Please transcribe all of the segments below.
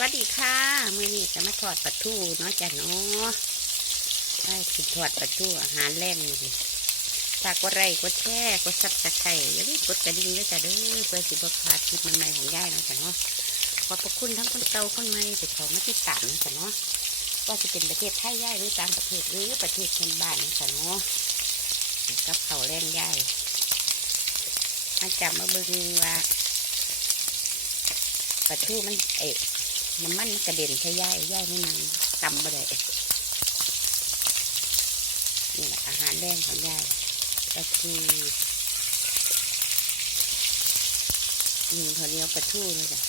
วัสดีค่ะมื้อนี้จะมาทอดปลาทูเนาะจ้ะเนาะได้กินทอดปลาทูอาหารแรงนี่ฝากกดไลค์กดแชร์กดซับสไครต์อย่าลืมกดกระดิ่งด้วยจ้ะเด้อเพื่อสิบพลาดคลิปใหม่ๆของยายเนาะจ้ะเนาะขอบพระคุณทั้งคนเก่าคนใหม่ที่เขามาติดตามเนาะจ้ะเนาะว่าจะเป็นประเทศไทยย่ายหรือต่างประเทศหรือประเทศเพื่อนบ้านเนาะจ้ะเนาะกับเขาแรงย่ายมาจับมาบิ่งว่าปลาทูมันเอะ น้ำมันกระเด็นใช้ย่ายย่ายไม่นานตำบ่ได้นี่แหละอาหารแรงของย่ายก็คือหนึ่งข้าวเหนียวปลาทูเลยจ้ะ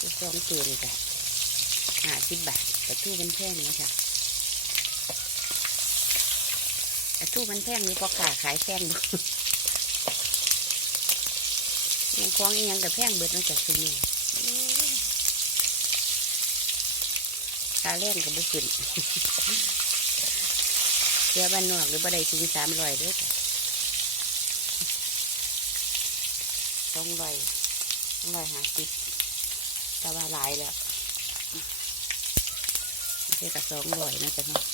ตัวสองตัวนี่จ้ะห้าสิบบาทปลาทูมันแพงนะจ้ะปลาทูมันแพงนี่พอขาขายแพงอ ยู่ยังคล้องอีหยังกับแพงเบิดมาจากซุนี่ตาเล่นกับบุขึ้นเสียบ้านนอกหรือบ่ได้ถึงสามร้อยเด้อจ้ะต้องร้อยต้องร้อยหาสิบแต่ว่าหลายแล้วไม่ใช่กับสองร้อยนะจ๊ะเนาะ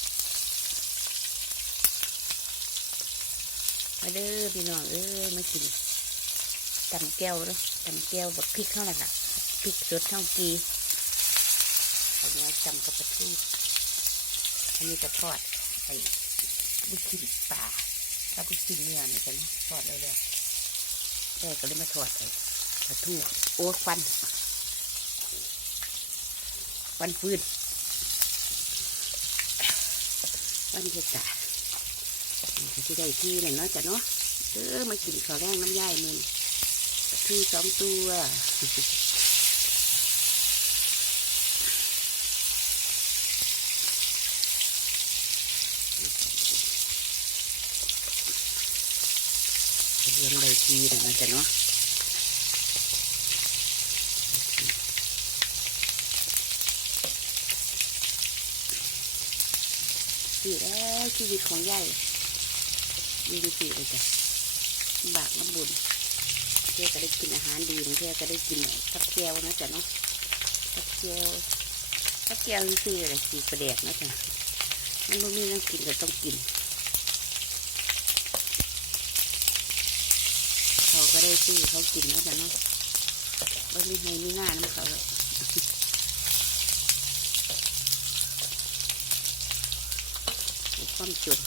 มาเด้อพี่น้องเอ้ยมากิน ตำแก้วเนาะตำแก้วแบบพริกเท่าไหร่ล่ะพริกสดเท่ากีเอาเนื้อจำกับปลาทูอันนี้ก็ทอดไอ้ลูกชิ้นปลาถ้าลูกชิ้นเนื้อนี่กันทอดได้เลยแม่ก็เลยมาทอดไอ้ปลาทูโอ้ควันควันฟืนควันเผ็ดจ้ะที่ได้ที่เลยเนาะจ้ะเนาะเออมากินข้าวแรงน้ำย่ายมือ คือสองตัว เลี้ยงใบทีนะมันจะเนาะสีแล้วชีวิตของยายมีดีสิเลยจ้ะบากน้ำบุญ เพื่อก็ได้กินอาหารดีเพื่อก็ได้กินทับเกียวนะจ๊ะเนาะทับเกียวทับเกียวนี่คืออะไรสีประเดกนะจ๊ะมันไม่มีน้ำกินก็ต้องกินเขาก็ได้ซื้อเขากินนะจ๊ะเนาะว่ามีให้มีหน้าน้ำเขาหรอกความจุด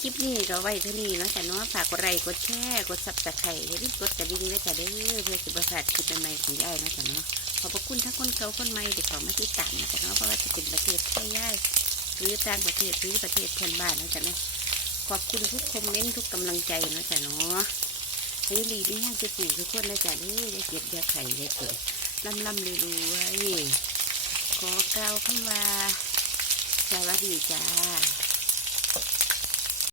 คลิปนี้ก็ไว้เท่านี้เนาะจ้ะเนาะฝากกดไลค์กดแชร์กดซับสไครต์อย่าลืมกดกระดิ่งด้วยจ้ะเด้อเพื่อสิบประสาทคลิปใหม่ๆของยายเนาะจ้ะเนาะขอบพระคุณทั้งคนเก่าคนใหม่ที่เขามาติดตามนะจ้ะเนาะเพราะว่าจะเป็นประเทศไทยยายหรือต่างประเทศหรือประเทศเพื่อนบ้านเนาะจ้ะเนาะขอบคุณทุกคอมเมนต์ทุกกำลังใจเนาะจ้ะเนาะให้ดีไม่ห้างจะปู่ทุกคนนะจ้ะเด้อได้เก็บยาไข่ได้เกิดล่ำล่ำรวยๆขอกล่าวคำว่าสวัสดีจ้า